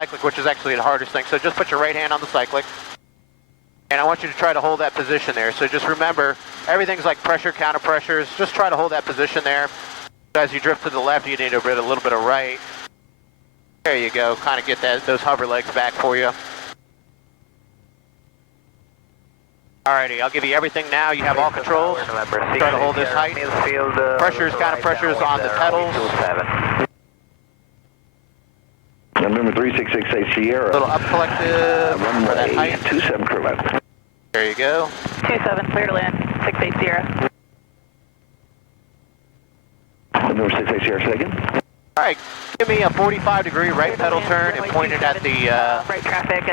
cyclic, which is actually the hardest thing. So just put your right hand on the cyclic. And I want you to try to hold that position there. So just remember, everything's like pressure, counter pressures. Just try to hold that position there. As you drift to the left, you need a little bit of right. There you go. Kind of get those hover legs back for you. Alrighty, I'll give you everything now. You have all controls. Try to hold this height. Pressures, counter pressures on the pedals. Number 3668 Sierra. A little up collective for that height. 27 crew left. There you go. 27, clear to land, 68 Sierra. Number 68 Sierra, say again. Alright, give me a 45-degree right pedal turn and point it at the right traffic,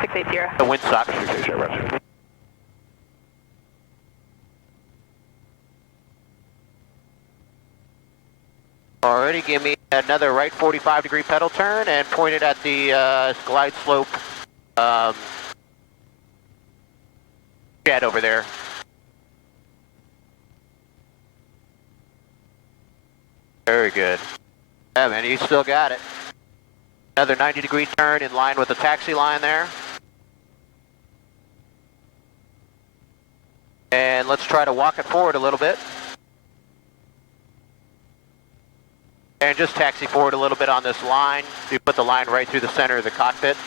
68 Sierra. The windsock. 68 Sierra, right. Alrighty, give me another right 45-degree pedal turn and point it at the glide slope jet over there. Very good. Yeah, man, you still got it. Another 90-degree turn in line with the taxi line there. And let's try to walk it forward a little bit. And just taxi forward a little bit on this line. You put the line right through the center of the cockpit.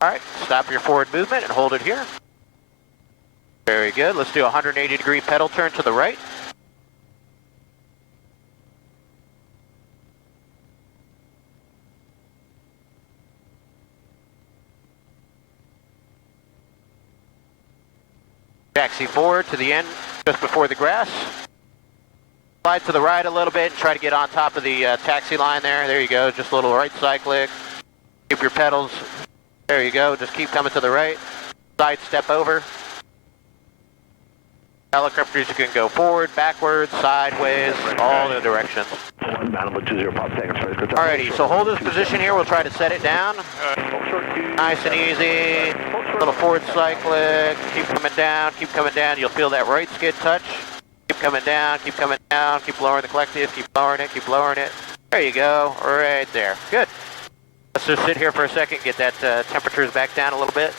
All right, stop your forward movement and hold it here. Very good. Let's do a 180-degree pedal turn to the right. Taxi forward to the end, just before the grass. Slide to the right a little bit and try to get on top of the taxi line there. There you go, just a little right cyclic. Keep your pedals. There you go, just keep coming to the right. Side step over. Helicopters, you can go forward, backwards, sideways, all the directions. Alrighty, so hold this position here. We'll try to set it down. Nice and easy. Little forward cyclic. Keep coming down, keep coming down. You'll feel that right skid touch. Keep coming down, keep coming down. Keep lowering the collective, keep lowering it, keep lowering it. There you go, right there. Good. Let's just sit here for a second, get that temperatures back down a little bit.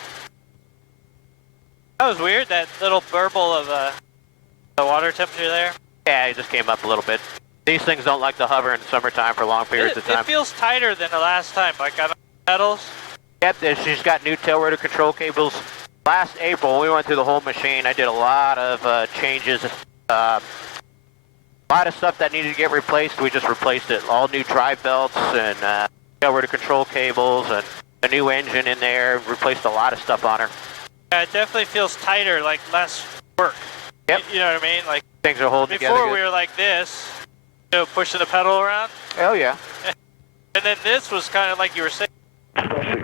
That was weird, that little burble of the water temperature there. Yeah, it just came up a little bit. These things don't like to hover in the summertime for long periods of time. It feels tighter than the last time, like on the pedals. Yep, she's got new tail rotor control cables. Last April, we went through the whole machine. I did a lot of changes. A lot of stuff that needed to get replaced, we just replaced it. All new drive belts and tail rotor control cables and a new engine in there. Replaced a lot of stuff on her. Yeah, it definitely feels tighter, like less work. Yep. You know what I mean? Like things are holding together. Before we were like this, you know, pushing the pedal around. Oh yeah. And then this was kind of like you were saying.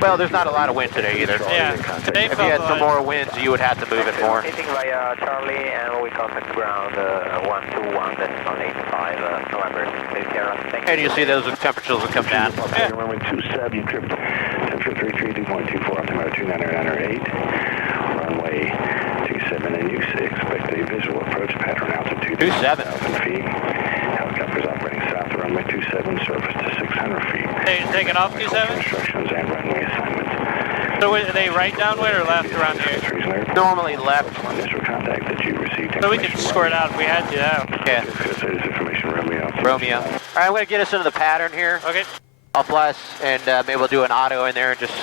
Well, there's not a lot of wind today either. Yeah. Today if you had some more winds, you would have to move it more. Hitting via Charlie, and we contact ground 121, that's on 85 November 6 Sierra. And you see those temperatures will come down. Yeah. Runway 27, trip temperature 332.24, altimeter 29908. Runway 27, and you expect a visual approach pattern altitude 27,000 feet. Helicopters operating south of runway 27, surface to 600 feet. Hey, taking off 27? Instructions and runway assignments. So are they right downwind or left around here? Normally left. Initial contact that you received. So we could score it out if we had to. Yeah. Information, Romeo. Romeo. All right, I'm going to get us into the pattern here. Okay. I'll fly us, and maybe we'll do an auto in there and just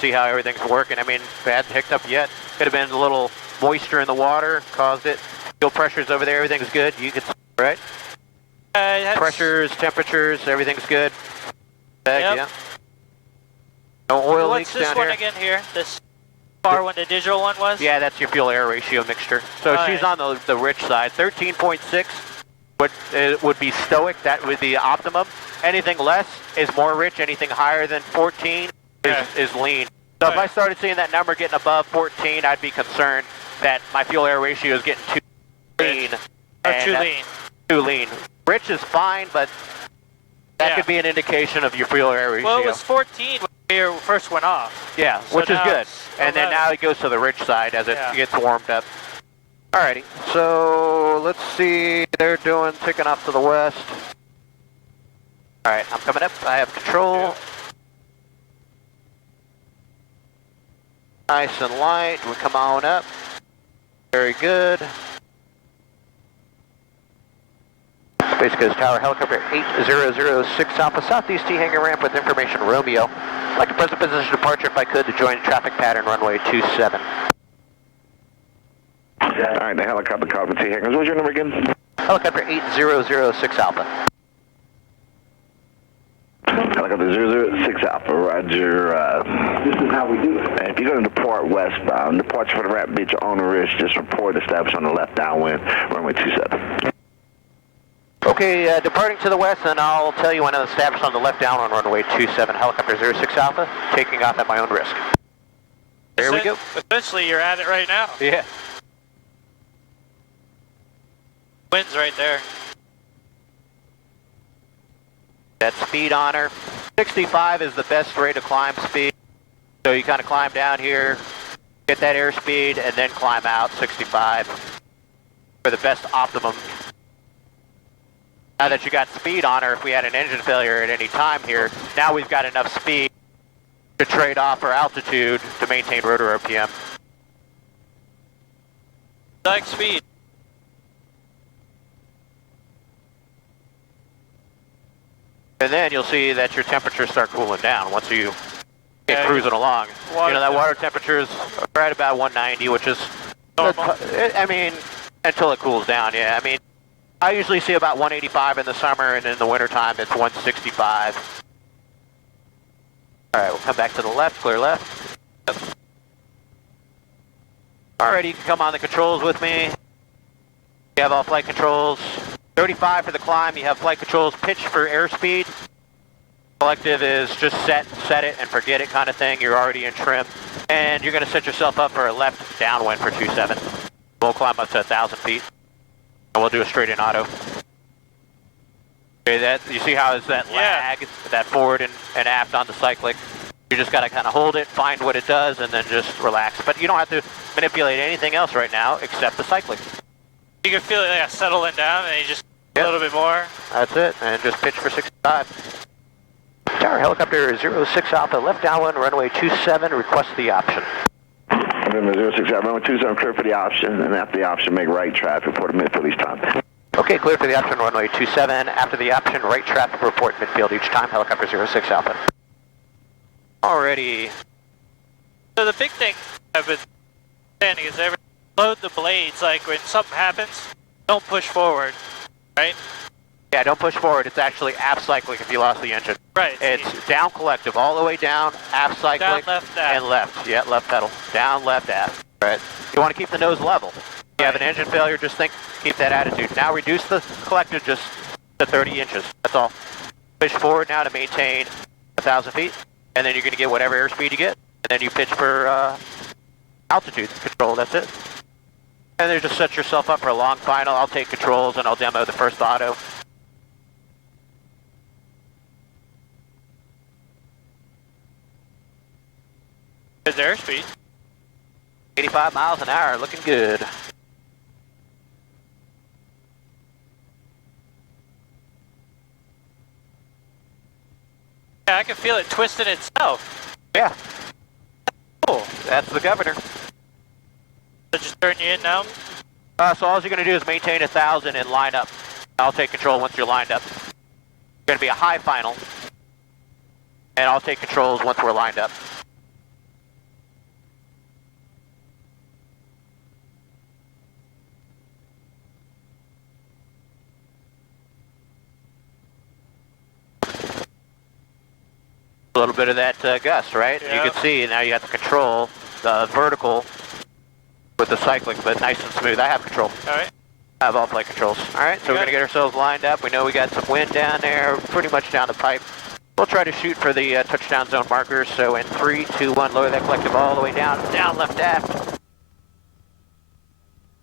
see how everything's working. I mean, if it hadn't picked up yet, could have been a little moisture in the water, caused it. Fuel pressure's over there, everything's good. You can see, right? Pressures, temperatures, everything's good. Yep. Yeah. No oil leaks down here. What's this one again here? This far one, the digital one was? Yeah, that's your fuel air ratio mixture. So she's on the rich side. 13.6 would be stoic. That would be optimum. Anything less is more rich. Anything higher than 14 is lean. So if I started seeing that number getting above 14, I'd be concerned that my fuel air ratio is getting too lean. Or too lean. too lean. Rich is fine, but that Yeah. could be an indication of your fuel air ratio. Well, it was 14 when we first went off. Yeah, So which is now good. it's And then 11. now it goes to the rich side as it Yeah. gets warmed up. Alrighty, so let's see, they're ticking off to the west. Alright, I'm coming up, I have control. Nice and light, we come on up. Very good. Space Coast Tower, helicopter 8006 Alpha, Southeast T hangar ramp with information Romeo. I'd like to present position departure if I could to join traffic pattern runway 27. All right, the helicopter called T hangars. What's your number again? Helicopter 8006 Alpha. Helicopter 006 Alpha, roger. This is how we do it. If you're going to depart westbound, departure for the ramp beach on the ridge, just report established on the left downwind, runway 27. Okay, departing to the west, and I'll tell you when I'm established on the left down on runway 27, helicopter 06 Alpha, taking off at my own risk. There we go. Essentially, you're at it right now. Yeah. Wind's right there. That speed on her. 65 is the best rate of climb speed. So you kind of climb down here, get that airspeed, and then climb out 65 for the best optimum. Now that you got speed on her, if we had an engine failure at any time here, now we've got enough speed to trade off our altitude to maintain rotor RPM. Like speed. And then you'll see that your temperatures start cooling down once you get Yeah, cruising along. water You know, that water temperature is right about 190, which is, Normal. I mean, until it cools down, yeah. I mean, I usually see about 185 in the summer, and in the wintertime it's 165. All right, we'll come back to the left, clear left. Yep. Alrighty, you can come on the controls with me. You have all flight controls. 35 for the climb, you have flight controls, pitch for airspeed. Collective is just set it and forget it kind of thing. You're already in trim. And you're gonna set yourself up for a left downwind for 27. We'll climb up to 1,000 feet. And we'll do a straight in auto. Okay, that, you see how is that lag, that forward and aft on the cyclic. You just gotta kind of hold it, find what it does, and then just relax. But you don't have to manipulate anything else right now except the cyclic. You can feel it settling down, and you just a little bit more. That's it, and just pitch for 65. Tower helicopter 06 Alpha, left downwind, runway 27, request the option. November 06 Alpha, runway 27, clear for the option, and after the option, make right traffic, report a midfield each time. Okay, clear for the option, runway 27. After the option, right traffic, report midfield each time, helicopter 06 Alpha. Already. So the big thing I've been saying is load the blades, like when something happens, don't push forward, right? Yeah, don't push forward. It's actually aft cyclic if you lost the engine. Right. It's down collective, all the way down, aft cyclic, Down, left, aft. and left. Yeah, left pedal. Down, left, aft. Right. You want to keep the nose level. If you have an engine failure, just keep that attitude. Now reduce the collective just to 30 inches. That's all. Push forward now to maintain 1,000 feet, and then you're going to get whatever airspeed you get, and then you pitch for altitude control. That's it. And then just set yourself up for a long final. I'll take controls and I'll demo the first auto. There's airspeed. 85 miles an hour, looking good. Yeah, I can feel it twisting itself. Yeah, Cool. that's the governor. So just turn you in now. So all you're going to do is maintain 1,000 and line up. I'll take control once you're lined up. It's going to be a high final, and I'll take controls once we're lined up. A little bit of that gust, right? Yeah. You can see now you have to control the vertical with the cyclic, but nice and smooth. I have control. All right. I have all flight controls. All right, so we're going to get ourselves lined up. We know we got some wind down there, pretty much down the pipe. We'll try to shoot for the touchdown zone markers. So in 3, 2, 1, lower that collective all the way down, down left aft.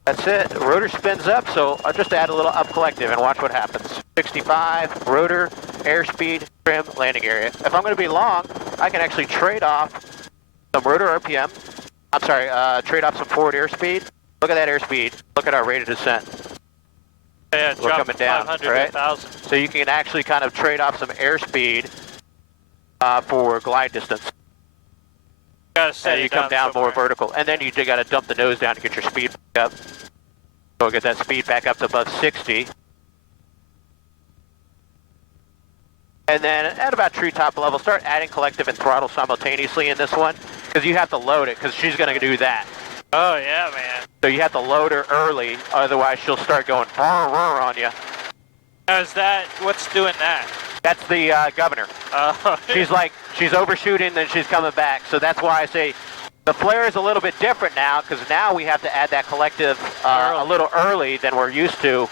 That's it. Rotor spins up, so I'll just add a little up collective and watch what happens. 65, rotor, airspeed, trim, landing area. If I'm going to be long, I can actually trade off some rotor RPM. I'm sorry, trade off some forward airspeed. Look at that airspeed. Look at our rate of descent. Yeah, We're coming down, 500 right? to 1,000. So you can actually kind of trade off some airspeed for glide distance. Gotta set And it you come down more somewhere. vertical. And then you got to dump the nose down to get your speed back up. So we'll get that speed back up to above 60. And then at about treetop level, start adding collective and throttle simultaneously in this one, because you have to load it, because she's going to do that. Oh, yeah, man. So you have to load her early, otherwise she'll start going on you. Now, is that, what's doing that? That's the governor. She's overshooting, then she's coming back. So that's why I say the flare is a little bit different now, because now we have to add that collective a little early than we're used to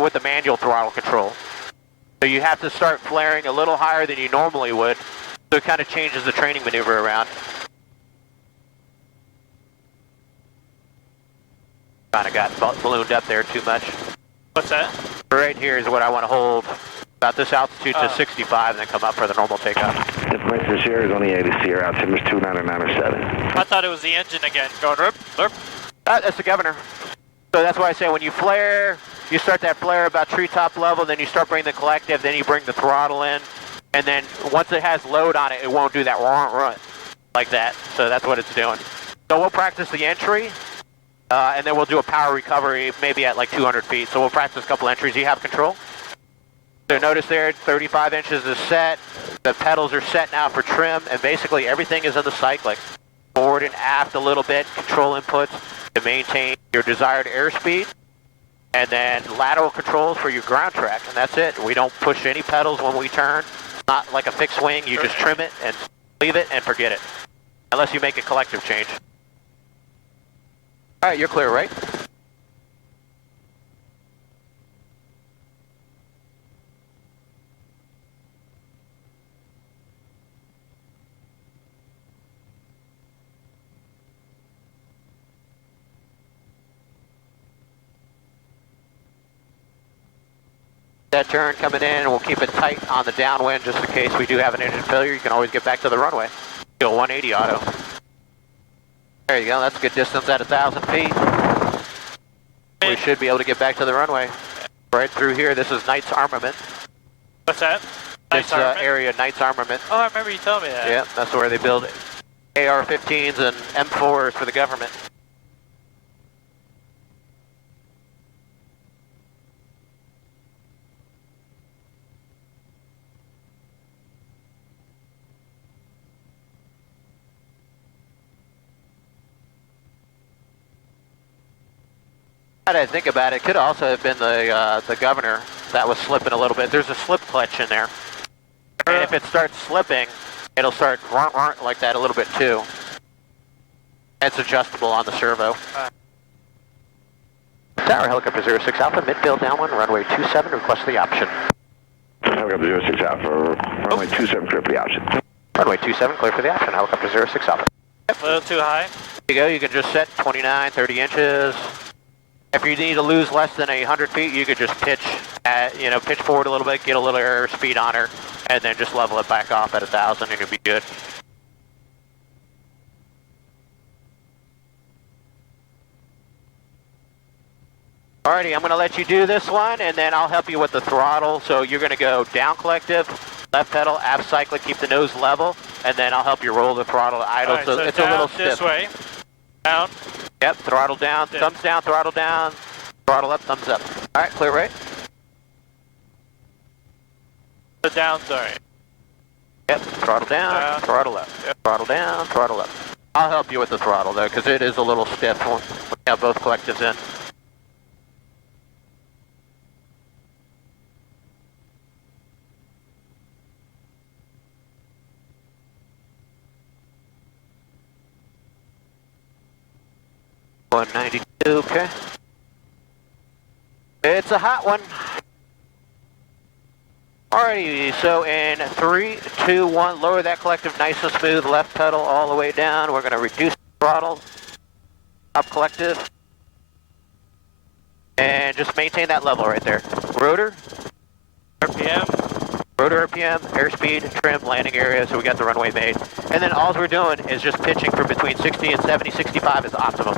with the manual throttle control. So you have to start flaring a little higher than you normally would. So it kind of changes the training maneuver around. Kind of got ballooned up there too much. What's that? Right here is what I want to hold. About this altitude to 65 and then come up for the normal takeoff. Information to Sierra is only 80 Sierra, altimeter is 29907. I thought it was the engine again, going rip, rip. That's the governor. So that's why I say when you flare, you start that flare about treetop level, then you start bringing the collective, then you bring the throttle in, and then once it has load on it, it won't do that run like that. So that's what it's doing. So we'll practice the entry, and then we'll do a power recovery maybe at like 200 feet. So we'll practice a couple entries. You have control? So notice there, 35 inches is set. The pedals are set now for trim, and basically everything is in the cyclic. Forward and aft a little bit, control inputs to maintain your desired airspeed, and then lateral controls for your ground track, and that's it. We don't push any pedals when we turn. It's not like a fixed wing. You just trim it and leave it and forget it, unless you make a collective change. All right, you're clear, right? That turn coming in, and we'll keep it tight on the downwind just in case we do have an engine failure. You can always get back to the runway. Go 180 auto. There you go, that's a good distance at 1,000 feet. We should be able to get back to the runway. Right through here, this is Knight's Armament. What's that? This area, Knight's Armament. Oh, I remember you telling me that. Yeah, that's where they build AR-15s and M4s for the government. Now that I think about it, it could also have been the governor that was slipping a little bit. There's a slip clutch in there. And if it starts slipping, it'll start like that a little bit too. It's adjustable on the servo. Tower Helicopter 06 Alpha, midfield downwind, runway 27, request the option. Helicopter 06 Alpha, runway 27, clear for the option. Runway 27, clear for the option, Helicopter 06 Alpha. A little too high. There you go, you can just set 29, 30 inches. If you need to lose less than 100 feet, you could just pitch forward a little bit, get a little air speed on her, and then just level it back off at 1,000 and you'll be good. Alrighty, I'm going to let you do this one, and then I'll help you with the throttle. So you're going to go down collective, left pedal, aft cyclic, keep the nose level, and then I'll help you roll the throttle to idle. Right, so it's a little stiff. This way. Down. Yep, throttle down, thumbs down, throttle down, throttle up, thumbs up. All right, clear right? The down, sorry. Yep, throttle down, throttle up. Yep. Throttle down, throttle up. I'll help you with the throttle though, because it is a little stiff when we have both collectives in. $192, okay. It's a hot one. Alrighty, so in 3, 2, 1, lower that collective nice and smooth, left pedal all the way down. We're going to reduce the throttle, up collective, And just maintain that level right there. Rotor, RPM. rotor RPM, airspeed, trim, landing area, so we got the runway made. And then all we're doing is just pitching from between 60 and 70, 65 is optimum.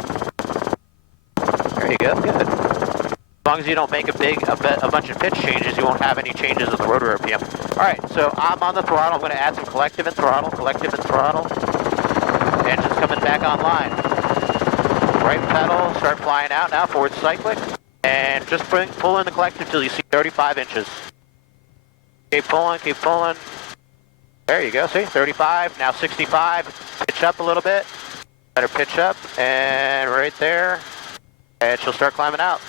There you go, good. As long as you don't make a bunch of pitch changes, you won't have any changes in the rotor RPM. All right, so I'm on the throttle. I'm going to add some collective and throttle, Engine's coming back online. Right pedal, start flying out now, forward cyclic, and just pull in the collective till you see 35 inches. Keep pulling, keep pulling. There you go, see, 35, now 65. Pitch up a little bit. Better pitch up, and right there, and she'll start climbing out.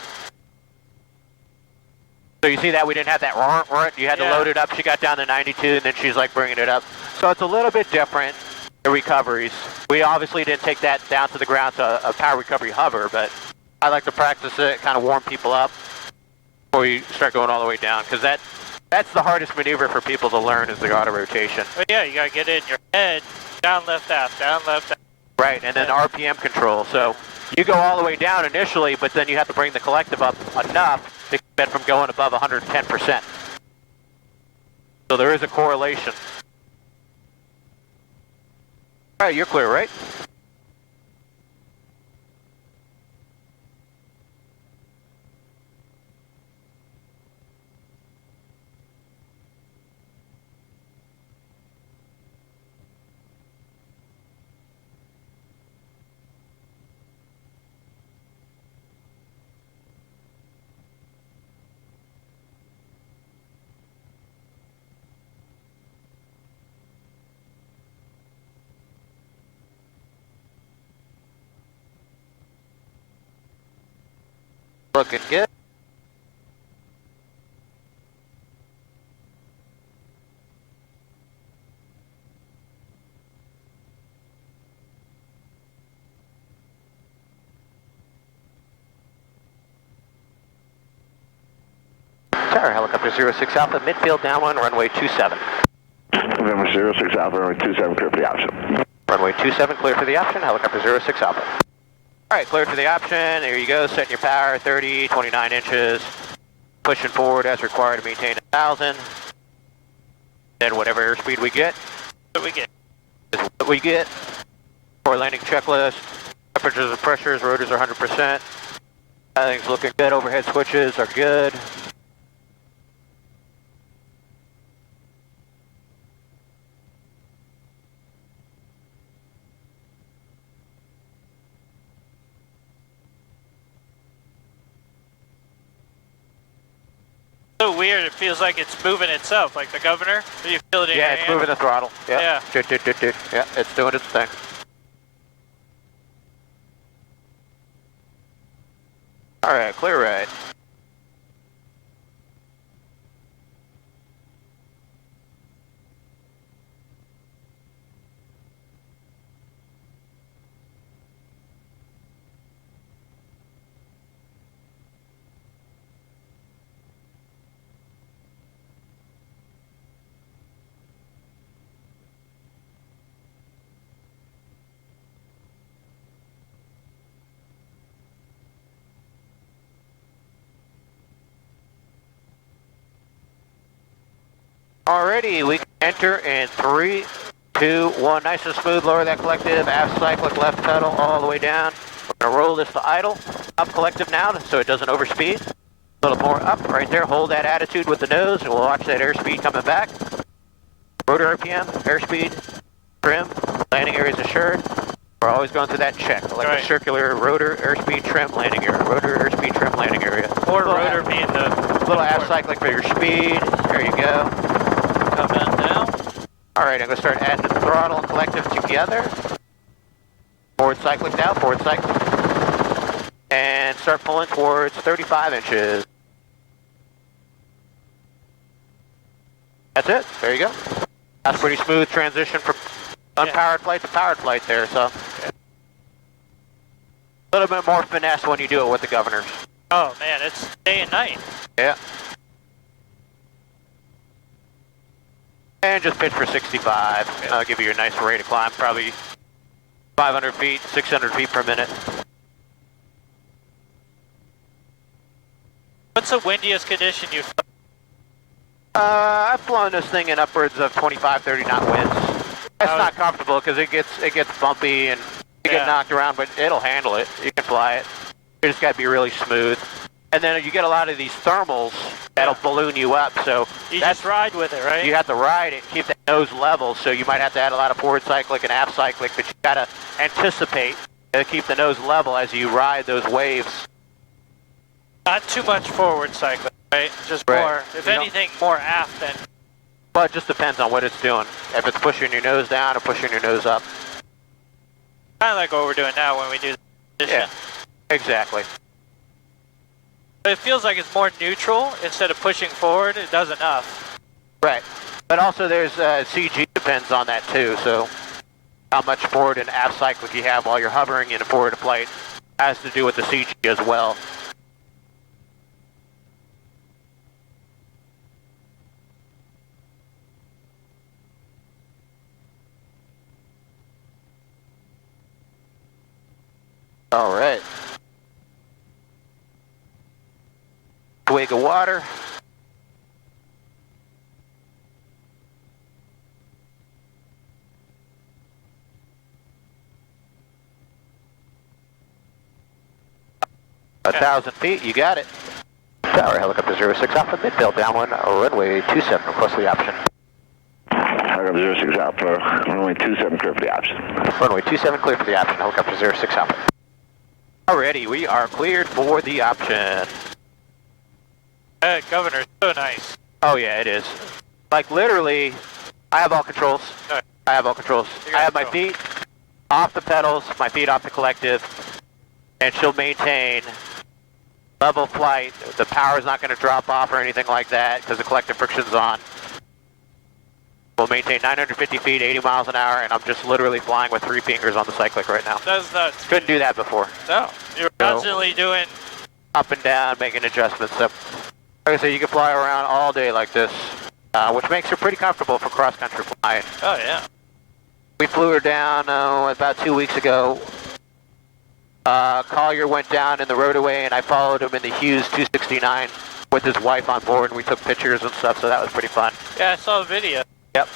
So you see that we didn't have that runt, you had to load it up. She got down to 92, and then she's like bringing it up. So it's a little bit different, the recoveries. We obviously didn't take that down to the ground to a power recovery hover, but I like to practice it, kind of warm people up before you start going all the way down, because that's the hardest maneuver for people to learn is the auto rotation. But yeah, you gotta get it in your head. Down, left, aft, down, left, aft. Right, and then RPM control. So you go all the way down initially, but then you have to bring the collective up enough to keep it from going above 110%. So there is a correlation. All right, you're clear, right? Looking good. Tower, helicopter 06 Alpha, midfield downwind, runway 27. November 06 Alpha, runway 27, clear for the option. Runway 27, clear for the option, helicopter 06 Alpha. All right, clear for the option, there you go, setting your power, 30, 29 inches, pushing forward as required to maintain 1,000. Then whatever airspeed we get, is what we get. For landing checklist, temperatures and pressures, rotors are 100%. Everything's looking good, overhead switches are good. So weird, it feels like it's moving itself, like the governor. Do you feel it in your Yeah, it's hand? moving the throttle. Yeah. Yeah, it's doing its thing. All right, clear right. Alrighty, we can enter in 3, 2, 1. Nice and smooth. Lower that collective. Aft cyclic, left pedal all the way down. We're going to roll this to idle. Up collective now so it doesn't overspeed. A little more up right there. Hold that attitude with the nose and we'll watch that airspeed coming back. Rotor RPM, airspeed, trim, landing area is assured. We're always going through that check. Like a circular rotor, airspeed, trim, landing area. Rotor, airspeed, trim, landing area. Or rotor being the... Little aft cyclic for your speed. There you go. Coming down. All right, I'm going to start adding the throttle and collective together. Forward cyclic now, forward cyclic. And start pulling towards 35 inches. That's it. There you go. That's a pretty smooth transition from unpowered flight to powered flight there, so. A little bit more finesse when you do it with the governors. Oh man, it's day and night. Yeah. And just pitch for 65. I'll give you a nice rate of climb, probably 500 feet, 600 feet per minute. What's the windiest condition you've flown? I've flown this thing in upwards of 25, 30 knot winds. That's not comfortable because it gets bumpy and you get knocked around, but it'll handle it. You can fly it. You just got to be really smooth. And then you get a lot of these thermals that'll balloon you up. So you just ride with it, right? You have to ride it, keep the nose level. So you might have to add a lot of forward cyclic and aft cyclic, but you got to anticipate to keep the nose level as you ride those waves. Not too much forward cycling, right? Just more, if anything, more aft than. Well, it just depends on what it's doing. If it's pushing your nose down or pushing your nose up. Kind of like what we're doing now when we do the position. Yeah, exactly. But it feels like it's more neutral. Instead of pushing forward, it does enough. Right. But also there's CG depends on that too. So how much forward and aft cyclic you have while you're hovering in a forward flight has to do with the CG as well. All right. Swig of water. A 1,000 feet, you got it. Tower, helicopter 06 Alpha, midfield downwind, runway 27, request the option. Helicopter 06 Alpha, runway 27, clear for the option. Runway 27, clear for the option, helicopter 06 Alpha. Alrighty, we are cleared for the option. Governor, so nice. Oh yeah, it is. Like literally, I have all controls. Right. I have all controls. I have my feet off the pedals, my feet off the collective, and she'll maintain level flight. The power's not going to drop off or anything like that because the collective friction's on. We'll maintain 950 feet, 80 miles an hour, and I'm just literally flying with 3 fingers on the cyclic right now. That's nuts. Couldn't do that before. No, you're constantly doing up and down, making adjustments. So, like I said, you can fly around all day like this, which makes her pretty comfortable for cross-country flying. Oh, yeah. We flew her down about 2 weeks ago. Collier went down in the Rotorway, and I followed him in the Hughes 269 with his wife on board, and we took pictures and stuff, so that was pretty fun. Yeah, I saw a video. Yep.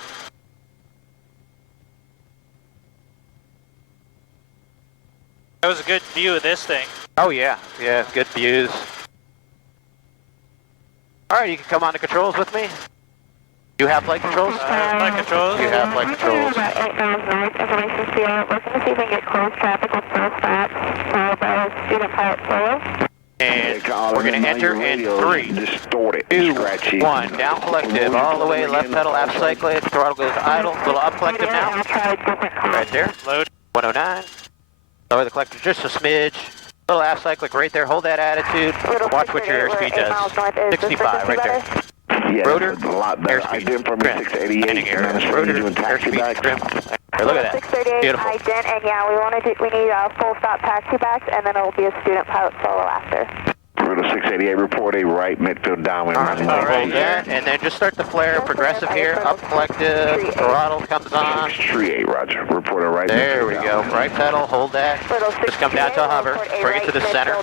That was a good view of this thing. Oh, yeah. Yeah, good views. All right, you can come on the controls with me. You have flight controls? Flight controls? You have flight controls. Information here. We're going to see if we can get closed traffic with both flaps by student pilot solo. And we're going to enter in 3, 2, 1. Down collective, all the way, left pedal, aft cyclic, throttle goes idle, little up collective now. Right there. Load. 109. Lower the collector just a smidge. Little aft cyclic right there. Hold that attitude. Watch what your airspeed does. 65 right there. Yeah, Rotor, a lot better. I airspeed, did from trim, 688, landing and then area, it's rotor, doing taxi airspeed, back. trim. Here, look at that. 638, Beautiful. I did, and yeah, we need full stop taxi backs, and then it'll be a student pilot solo after. Rotor 688, report a right midfield downwind. All right, hold that, and then just start the flare. Progressive here, up collective, throttle comes on. 638, roger. Report a right There midfield we go. downwind. Right pedal, hold that. Just come down to a hover. Bring it to the center.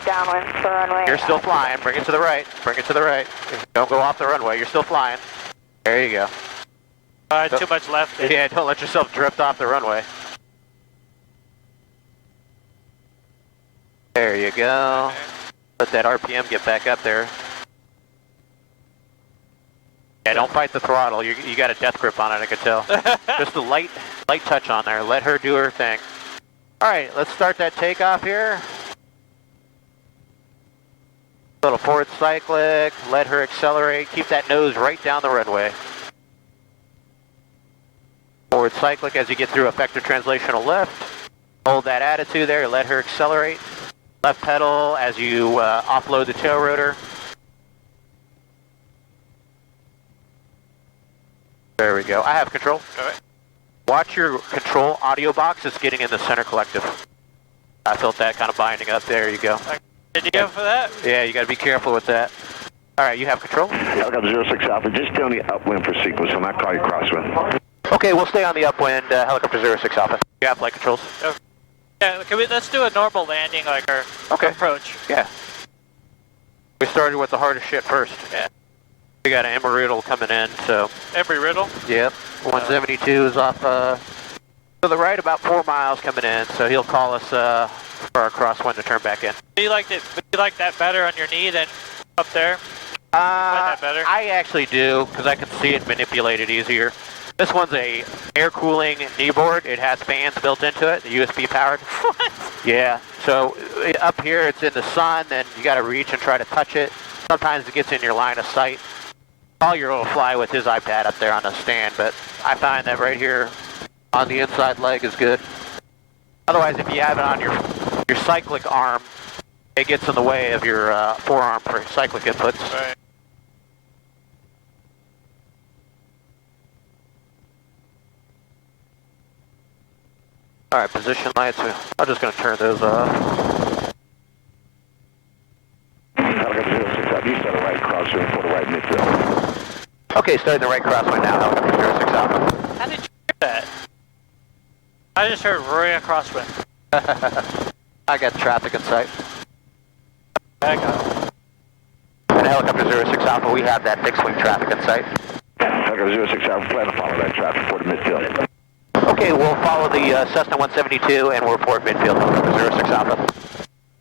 You're still flying. Bring it to the right. Bring it to the right. Don't go off the runway. You're still flying. There you go. Too much left. Yeah, don't let yourself drift off the runway. There you go. Let that RPM get back up there. Yeah, don't fight the throttle. You got a death grip on it, I could tell. Just a light touch on there. Let her do her thing. All right, let's start that takeoff here. Little forward cyclic. Let her accelerate. Keep that nose right down the runway. Forward cyclic as you get through effective translational lift. Hold that attitude there. Let her accelerate. Left pedal as you offload the tail rotor. There we go. I have control. All right. Watch your control audio box. It's getting in the center collective. I felt that kind of binding up. There you go. Video for that? Yeah, you got to be careful with that. All right, you have control? Helicopter 06 Alpha, just stay on the upwind for sequence, so not call you crosswind. Okay, we'll stay on the upwind, helicopter 06 Alpha. You have flight controls? Yeah, let's do a normal landing like our Okay. approach. Yeah. We started with the hardest shit first. Yeah. We got an Embry-Riddle coming in, so. Embry-Riddle? Yep. 172 is off to the right about 4 miles coming in, so he'll call us for our crosswind to turn back in. Do you like that better on your knee than up there? Find that better? I actually do, because I can see it manipulated easier. This one's a air cooling knee board. It has fans built into it, USB powered. What? Yeah, so up here it's in the sun, and you got to reach and try to touch it. Sometimes it gets in your line of sight. All your will fly with his iPad up there on the stand, but I find that right here on the inside leg is good. Otherwise, if you have it on your cyclic arm, it gets in the way of your forearm for cyclic inputs. Right. All right, position lights. I'm just going to turn those off. Helicopter 06 Alpha, you start a right crosswind for the right midfield. Okay, starting the right crosswind now. Helicopter 06 Alpha. How did you hear that? I just heard roaring crosswind. I got traffic in sight. I got it. And helicopter 06 Alpha, we have that fixed wing traffic in sight. Helicopter 06 Alpha, plan to follow that traffic for the midfield. Okay, we'll follow the Cessna 172 and we'll report midfield, helicopter 06 Alpha.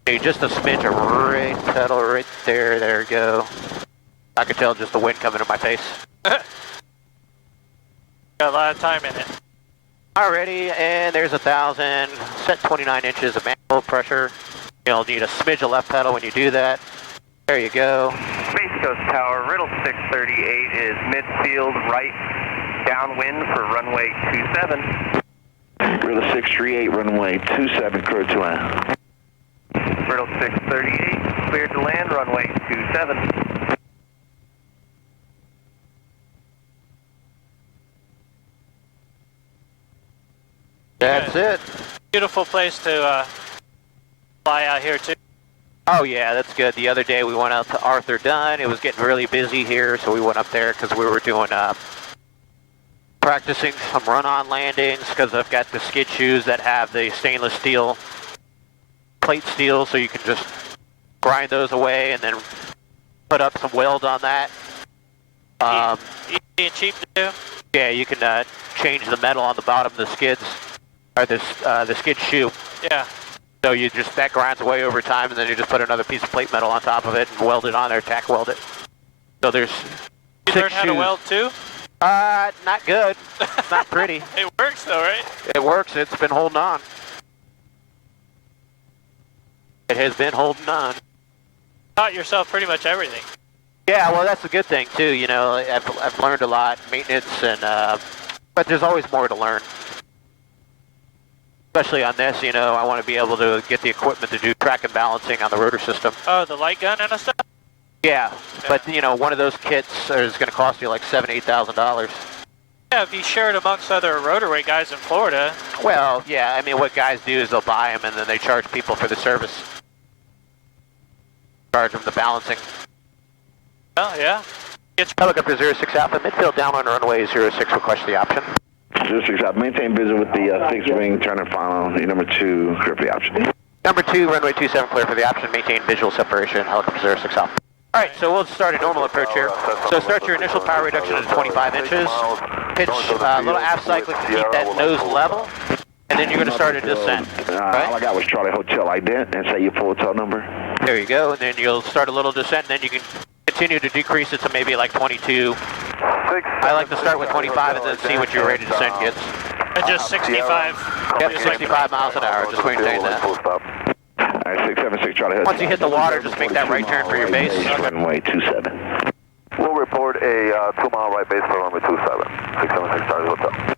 Okay, just a smidge of right pedal right there, there we go. I could tell just the wind coming in my face. Got a lot of time in it. Alrighty, and there's 1,000, set 29 inches of manifold pressure. You'll need a smidge of left pedal when you do that. There you go. Space Coast Tower, Riddle 638 is midfield right downwind for runway 27. Riddle 638, runway 27, clear to land. Riddle 638, cleared to land, runway 27. That's it. Beautiful place to fly out here too. Oh yeah, that's good. The other day we went out to Arthur Dunn. It was getting really busy here, so we went up there because we were doing practicing some run-on landings because I've got the skid shoes that have the stainless steel plate steel, so you can just grind those away and then put up some weld on that. Easy and cheap to do. Yeah, you can change the metal on the bottom of the skids, or the skid shoe. Yeah. So you just, that grinds away over time, and then you just put another piece of plate metal on top of it and weld it on there, tack weld it. So there's You learn how to weld too? Not good. Not pretty. It works though, right? It works. It's been holding on. It has been holding on. Taught yourself pretty much everything. Yeah, well, that's a good thing too. You know, I've learned a lot, maintenance, and but there's always more to learn. Especially on this, you know, I want to be able to get the equipment to do track and balancing on the rotor system. Oh, the light gun and stuff? Yeah, but you know, one of those kits is going to cost you like $7,000 to $8,000. Yeah, if you share it amongst other Rotorway guys in Florida. Well, yeah, I mean, what guys do is they'll buy them and then they charge people for the service. Charge them the balancing. Oh, yeah. Helicopter 06 Alpha, midfield down on runway 06, request the option. 06 Alpha, maintain visual with the fixed wing, turn and follow, number 2, clear for the option. Number 2, runway 27, clear for the option, maintain visual separation, helicopter 06 Alpha. Alright, so we'll start a normal approach here. So start your initial power reduction to 25 inches. Pitch a little aft cyclic to keep that nose level. And then you're going to start a descent. Right? All I got was Charlie Hotel ident and say your full hotel number. There you go. And then you'll start a little descent, and then you can continue to decrease it to maybe like 22. I like to start with 25 and then see what your rate of descent gets. And just 65. Yep, 65 miles an hour. Just maintain that. All right, 676 Charlie Hotel. Once you hit the water, just make that right turn for your base. Runway 27. We'll report a 2-mile right base for runway 27. 676 Charlie Hotel.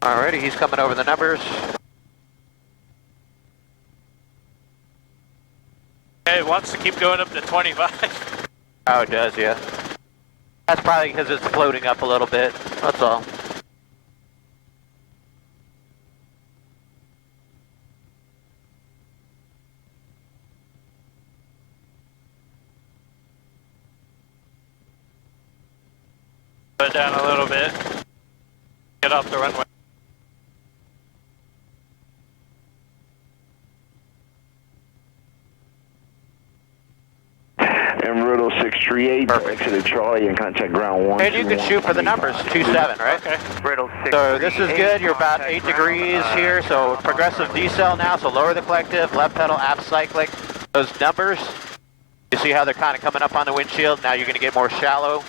Alrighty, he's coming over the numbers. It wants to keep going up to 25. Oh, it does, yeah. That's probably because it's floating up a little bit. That's all. Put it down a little bit. Get off the runway. En route 638, exit Charlie and contact ground 1. And you can shoot for the numbers, 27, right? Okay. Riddle 638. So this is good, you're about 8 degrees here, so progressive decel now, so lower the collective, left pedal, aft cyclic. Those numbers, you see how they're kind of coming up on the windshield, now you're going to get more shallow.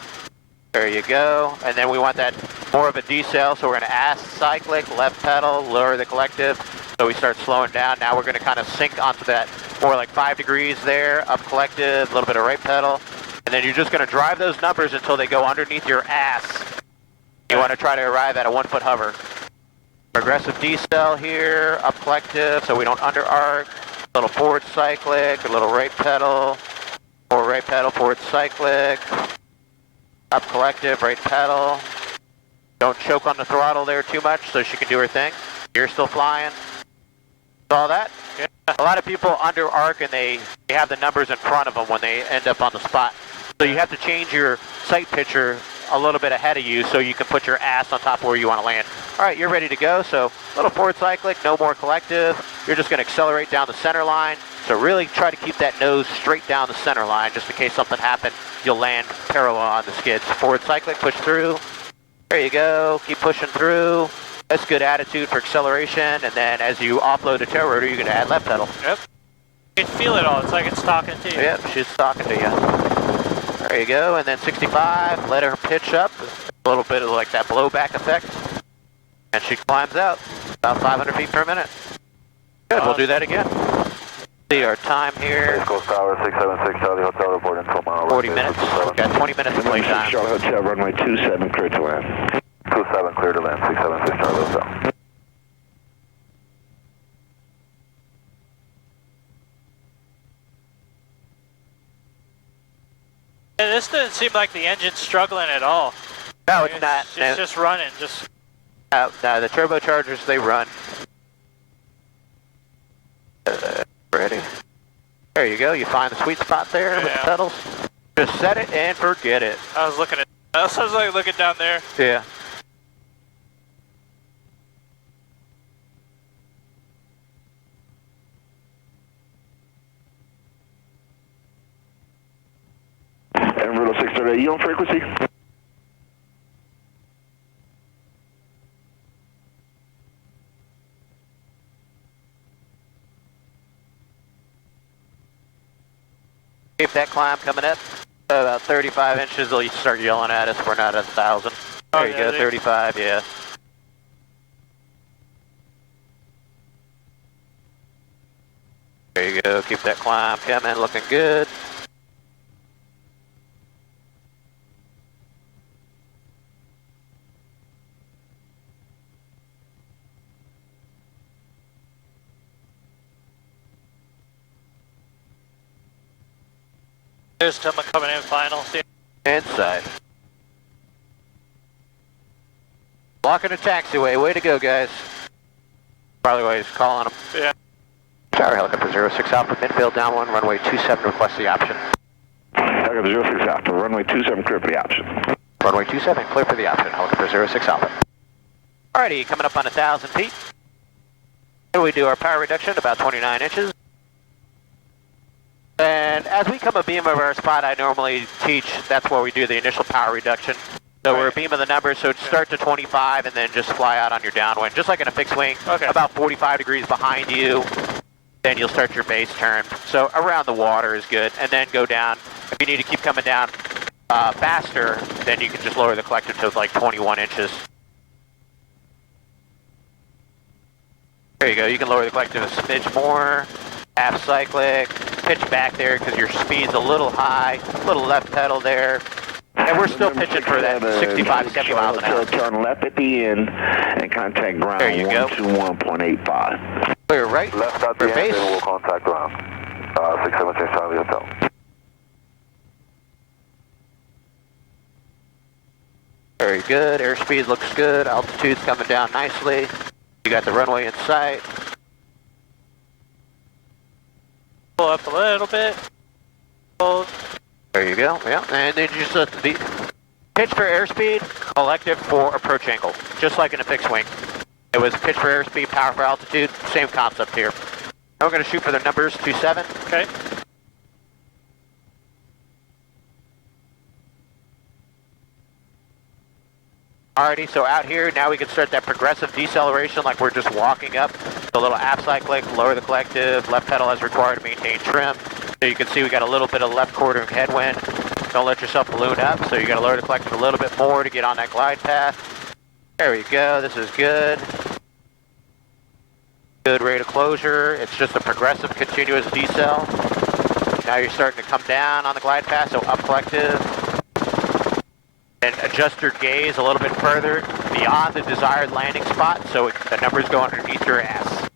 There you go, and then we want that more of a decel, so we're going to aft cyclic, left pedal, lower the collective, so we start slowing down. Now we're going to kind of sink onto that more like 5 degrees there, up collective, a little bit of right pedal, and then you're just going to drive those numbers until they go underneath your ass. You want to try to arrive at a 1 foot hover. Progressive decel here, up collective, so we don't under arc, a little forward cyclic, a little right pedal, forward cyclic, up collective, right pedal. Don't choke on the throttle there too much so she can do her thing. You're still flying. Saw that? Yeah. A lot of people under arc and they have the numbers in front of them when they end up on the spot. So you have to change your sight picture a little bit ahead of you so you can put your ass on top of where you want to land. All right, you're ready to go. So a little forward cyclic, no more collective. You're just going to accelerate down the center line. So really try to keep that nose straight down the center line just in case something happened. You'll land parallel on the skids. Forward cyclic, push through. There you go. Keep pushing through. That's good attitude for acceleration. And then as you offload the tail rotor, you're going to add left pedal. Yep. You can feel it all. It's like it's talking to you. Yep, she's talking to you. There you go. And then 65, let her pitch up. A little bit of like that blowback effect. And she climbs out about 500 feet per minute. Good, we'll do that again. See our time here. Space Coast Tower 676 Charlie Hotel reporting 12 miles. 40 minutes. We've got 20 minutes of play time. Charlie Hotel, runway 27, clear to land. 27 clear to land, 676 Charlie Hotel. Yeah, this doesn't seem like the engine's struggling at all. No, it's not. It's just running. No, the turbochargers, they run. Ready. There you go. You find the sweet spot there with the pedals. Just set it and forget it. I was looking down there. Yeah. En route 638, you on frequency? Keep that climb coming up. About 35 inches, they'll start yelling at us. We're not at 1,000. There you go, 35, yeah. There you go, keep that climb coming, looking good. There's someone coming in final. Inside. Blocking the taxiway. Way to go, guys. Probably why he's calling them. Yeah. Tower helicopter 06 Alpha, midfield down 1, runway 27, request the option. Helicopter 06 Alpha, runway 27, clear for the option. Runway 27, clear for the option, helicopter 06 Alpha. Alrighty, coming up on 1,000 feet. And we do our power reduction, about 29 inches. And as we come a beam over our spot, I normally teach, that's where we do the initial power reduction. So we're a beam of the numbers, so start to 25 and then just fly out on your downwind, just like in a fixed wing, about 45 degrees behind you. Then you'll start your base turn. So around the water is good, and then go down. If you need to keep coming down faster, then you can just lower the collector to like 21 inches. There you go, you can lower the collector a smidge more. Half cyclic, pitch back there because your speed's a little high, a little left pedal there. And we're still pitching for that 65, 70 miles an hour. Turn left at the end and contact ground 121.85. Clear right. Left at the end, base. and we'll contact ground. 676 Charlie Hotel. Very good. Airspeed looks good. Altitude's coming down nicely. You got the runway in sight. Pull up a little bit. Hold. There you go. Yeah. And then just the pitch for airspeed, collective for approach angle, just like in a fixed wing. It was pitch for airspeed, power for altitude, same concept here. Now we're going to shoot for the numbers 27. Okay. Alrighty, so out here, now we can start that progressive deceleration like we're just walking up. The little aft cyclic, lower the collective, left pedal as required to maintain trim. So you can see we got a little bit of left quartering headwind. Don't let yourself balloon up, so you gotta lower the collective a little bit more to get on that glide path. There we go, this is good. Good rate of closure. It's just a progressive continuous decel. Now you're starting to come down on the glide path, so up collective. And adjust your gaze a little bit further beyond the desired landing spot so the numbers go underneath your ass.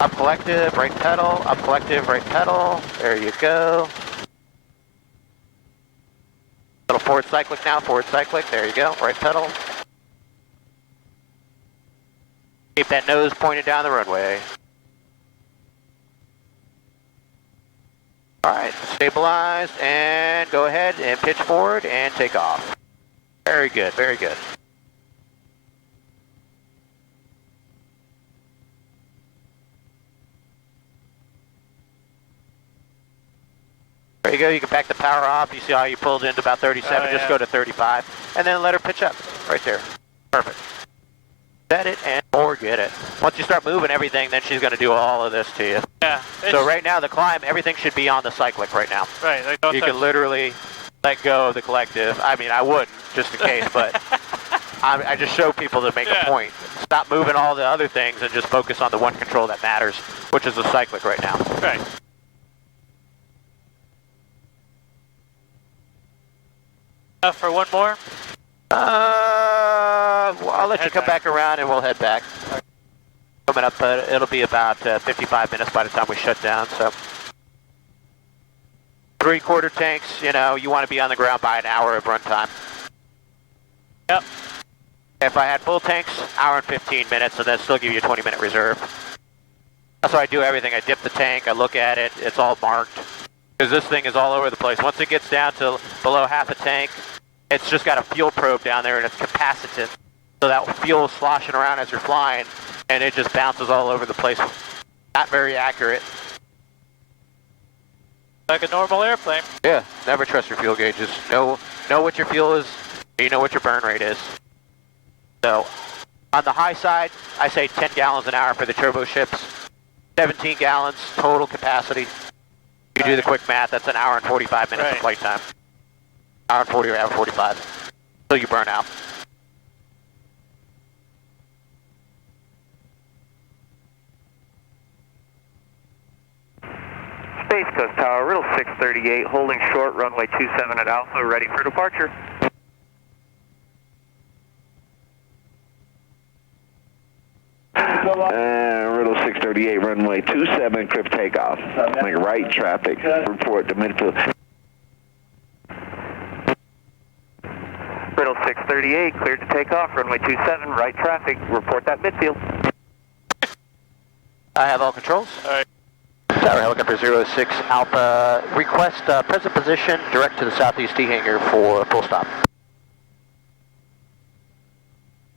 Up collective, right pedal, up collective, right pedal. There you go. Little forward cyclic now, forward cyclic. There you go, right pedal. Keep that nose pointed down the runway. Alright, stabilized, and go ahead and pitch forward and take off. Very good, very good. There you go, you can back the power off. You see how you pulled into about 37, just go to 35, and then let her pitch up, right there. Perfect. Set it and forget it. Once you start moving everything, then she's going to do all of this to you. Yeah. So right now, the climb, everything should be on the cyclic right now. Right. Like don't You touch. can literally let go of the collective. I mean, I wouldn't, just in case, but I just show people to make a point. Stop moving all the other things and just focus on the one control that matters, which is the cyclic right now. Right. For one more? Well, I'll let you come back around and we'll head back. Coming up, it'll be about 55 minutes by the time we shut down, so. 3/4 tanks, you know, you want to be on the ground by an hour of runtime. Yep. If I had full tanks, hour and 15 minutes, and then still give you a 20-minute reserve. That's how I do everything. I dip the tank, I look at it, it's all marked. Because this thing is all over the place. Once it gets down to below half a tank, it's just got a fuel probe down there and it's capacitant. So that fuel is sloshing around as you're flying and it just bounces all over the place. Not very accurate. Like a normal airplane. Yeah, never trust your fuel gauges. Know what your fuel is, you know what your burn rate is. So on the high side, I say 10 gallons an hour for the turbo ships. 17 gallons total capacity. You do the quick math, that's an hour and 45 minutes of flight time. Hour and 40 or hour 45. Until you burn out. Space Coast Tower, Riddle 638, holding short, runway 27 at Alpha, ready for departure. Riddle 638, runway 27, clear for takeoff. Make right traffic, report to midfield. Riddle 638, cleared to take off, runway 27, right traffic, report that midfield. I have all controls. All right. Tower Helicopter 06 Alpha, request present position direct to the southeast T hangar for full stop.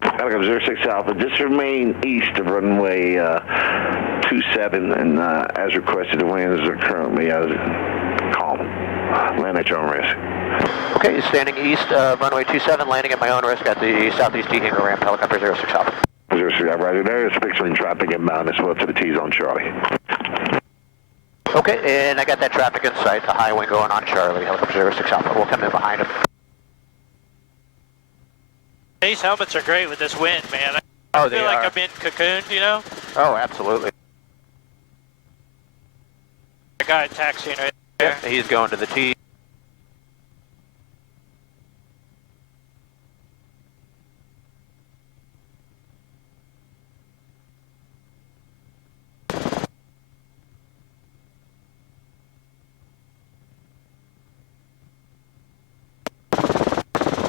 Helicopter 06 Alpha, just remain east of runway 27, and as requested, the winds are currently calm. Land at your own risk. Okay, standing east of runway 27, landing at my own risk at the southeast T hangar ramp, Helicopter 06 Alpha. 06 Alpha, right there is fixing traffic inbound as well to the T-zone, Charlie. Okay, and I got that traffic in sight, the high wind going on Charlie, Helicopter 06 Alpha. We'll come in behind him. These helmets are great with this wind, man. Oh, I feel like I'm in cocooned, you know? Oh, absolutely. The guy taxiing right there. Yeah, he's going to the T.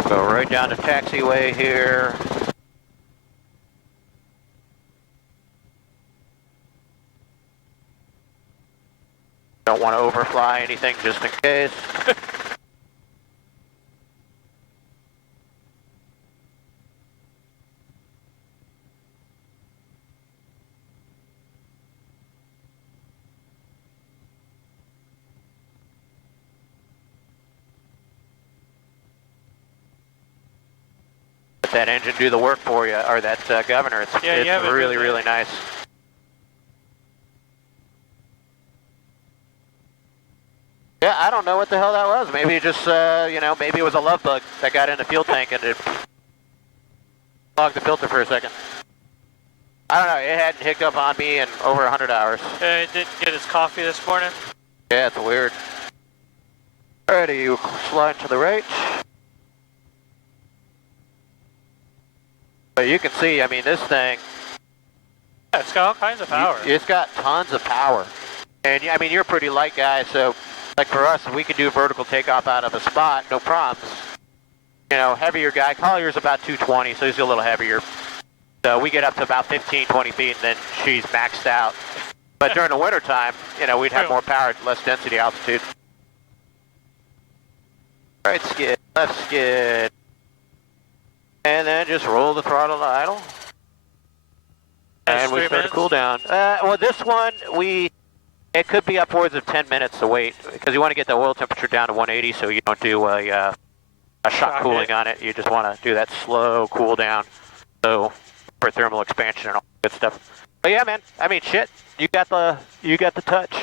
Go right down the taxiway here. Don't want to overfly anything just in case. let that engine do the work for you, or that governor. It's really, really nice. Yeah, I don't know what the hell that was. Maybe it just, you know, maybe it was a love bug that got in the fuel tank and it clogged the filter for a second. I don't know, it hadn't hicked up on me in over 100 hours. He didn't get his coffee this morning? Yeah, it's weird. Alrighty, you slide to the right. But you can see, I mean, this thing... Yeah, it's got all kinds of power. It's got tons of power. And, I mean, you're a pretty light guy, so, like for us, we can do vertical takeoff out of a spot, no problems. You know, heavier guy, Collier's about 220, so he's a little heavier. So we get up to about 15, 20 feet, and then she's maxed out. But during the winter time, you know, we'd have more power at less density altitude. Right skid, left skid. And then just roll the throttle to idle. And we start to cool down. Well, this one, it could be upwards of 10 minutes to wait, because you want to get the oil temperature down to 180 so you don't do a shock cooling on it. You just want to do that slow cool down. So, for thermal expansion and all that good stuff. But yeah, man, I mean, shit, you got the touch.